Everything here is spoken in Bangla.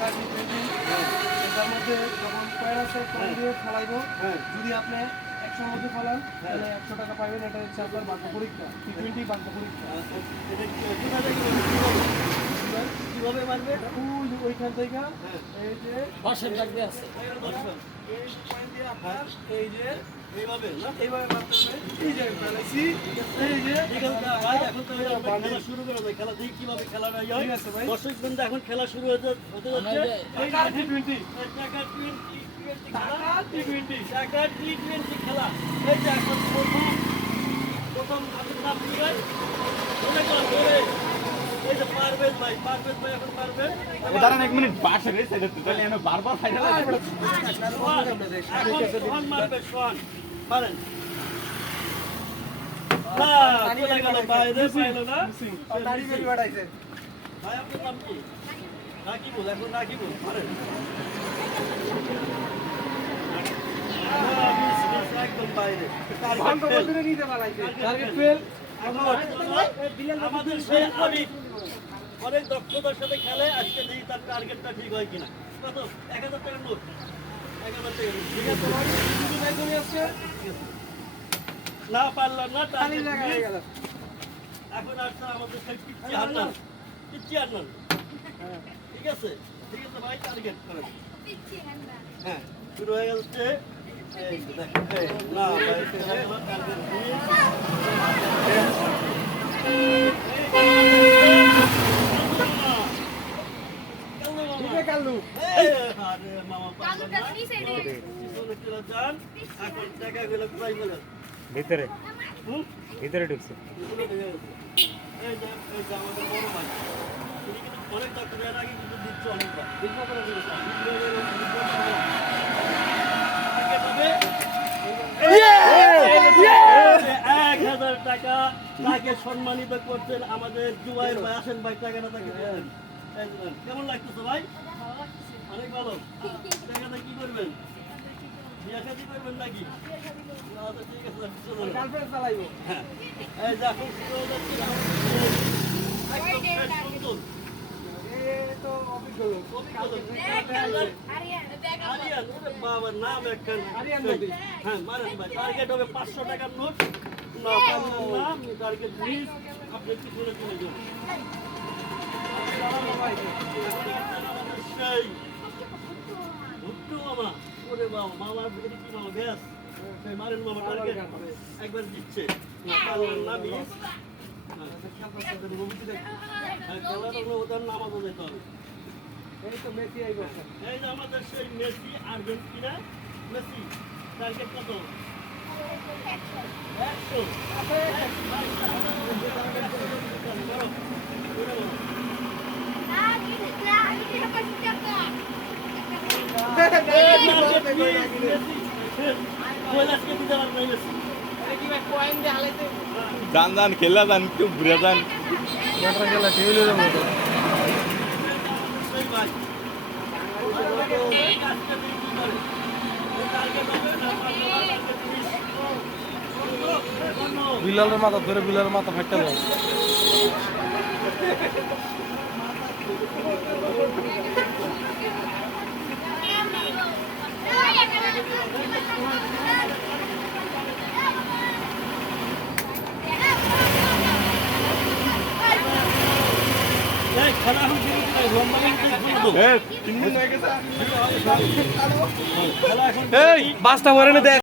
টাকা এটার মধ্যে যখন কয়েন আছে কয়েন দিয়ে খেলাইব যদি আপনি 100 মধ্যে ফেলান তাহলে 100 টাকা পাবেন। এটা হচ্ছে আপনার বাক্য পরীক্ষা, টি20 বাক্য পরীক্ষা। কিভাবে মারবে? ওইখান থেকে এই যে বাঁশের দাগ দিয়ে আছে, এই কয়েন দিয়ে আপনার এই যে এইভাবে না? এইভাবে মারতে হবে। এই যে ফেলেছি, এই যে ঠিক আছে ভাই, এখন তো আমরা খেলা শুরু করে দেয়। খেলা দেখি কিভাবে খেলা হয়। ঠিক আছে ভাই। দর্শক বৃন্দ, এখন খেলা শুরু হতে যাচ্ছে। এই যে টি20 টাকা টি20 খেলা, টাকা টি20 টাকা টি20 খেলা। এই যে এখন প্রথম হাতের নাম কি ভাই? মনে কর ধরে। এই যে পারভেজ ভাই এখন পারবে। দাঁড়ান 1 মিনিট, বাস রেস এটা তো তাহলে এনে বারবার ফাইনাল এখন সোহান মারবে, সোহান মারেন। চলে গেল বাইরে, পাইলো না। দাড়ি বেরি বাড়াইছে। ভাই আপনার নাম কি? রাকিবুল, এখন রাকিবুল মারেন। একদম বাইরে। ভাঙ্গ বলতে নিতে পারাইছে। Target fail. আমাদের সেই আবিদ অনেক দক্ষতার সাথে খেলে। আজকে দেখি তার টার্গেটটা ঠিক হয় কিনা। কত? 1000 টাকার নোট। 1000 টাকার নোট। ঠিক আছে ভাই, কিছু নাই করে আসছে। না পারলাম না, খালি টার্গেট জায়গা হয়ে গেল। এখন আসছে আমাদের সেই পিচ্চি হান্নান। পিচ্চি হান্নান। ঠিক আছে ভাই, টার্গেট করেন। হ্যাঁ, শুরু হয়ে গেছে। এই যে দেখেন, এই না ভাই, টার্গেট ঠিক আছে কালু। আরে মামা পারলো না। পিছনে চলে যান। এখন টাকাগুলো কোথায় গেল? ভিতরে হুম? ভিতরে ঢুকছে। এই যে আমাদের বড় ভাই, তিনি কিন্তু অনেক দক্ষ, এর আগে কিন্তু দিচ্ছে অনেকবার। এক 1000 টাকা তাকে সম্মানিত করছেন আমাদের জুবাইর ভাই। আসেন ভাই, টাকাটা তাকে দেন। এই যে দেন। কেমন লাগতেছে ভাই? অনেক ভালো। টাকাটা কি করবেন? বিয়া শাদী করবেন নাকি? আচ্ছা, ঠিক আছে, চলুন। গার্লফ্রেন্ড চালাইবো। হ্যাঁ, এই যে এখন শুরু হয়ে যাচ্ছে একদম fresh সুন্দর। এই তো অভিজ্ঞ লোক। আরিয়ান, ওরে বাবার নাম একখান। আরিয়ান নদী। হ্যাঁ, মারেন ভাই। টার্গেট হবে 500 টাকার নোট। না পারলেন না, আপনি টার্গেট মিস। আপনি পিছনে চলে যান। আমাদের সেই ভুট্টু মামা। ওরে বাবা, মামা এটা কি মামা? গ্যাস। সেই মারেন মামা, টার্গেট একবার দিচ্ছে। না পারলেন না, মিস। খেলার হলো ওদের নামাজও যেতে হবে। এই তো মেসি আইব। এই যে আমাদের সেই মেসি, আর্জেন্টিনা মেসি। টার্গেট কত? 100। যান খেলা যান, একটু ঘুরে যান। খেলা টেবিলের মতো। বিলালের মাথা ধরে বিলালের মাথা ফাটা যায়। খেলা এখন এ 3 দিন হয়ে গেছে। খেলা এখন এই বাসটা ভরে নে দেখ।